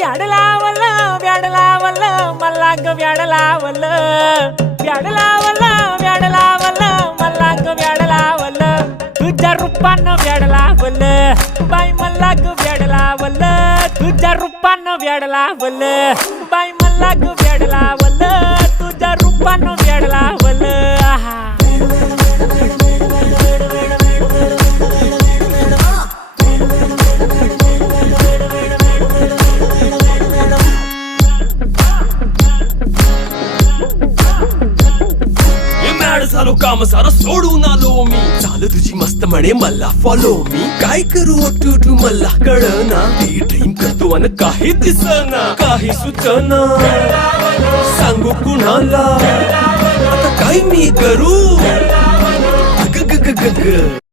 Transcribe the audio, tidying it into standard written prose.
व्याड लावलं व्याड लावलं मला ग व्याड लावलं व्याड लावलं व्याड लावलं मला ग व्याड लावलं तुझ्या रूपानं व्याड लावलं बाई मला ग व्याड लावलं तुझ्या रूपानं व्याड लावलं बाई मला ग व्याड लावलं तुझ्या रूपानं व्याड लावलं आहा झालो काम सारं सोडून आलो मी चाल तुझी मस्त म्हणे मला फॉलो मी काय करू टू मला कळना ती ड्रीम करतो अन काही दिसना काही सुचना सांगू कुणाला आता काय मी करू ग ग ग ग ग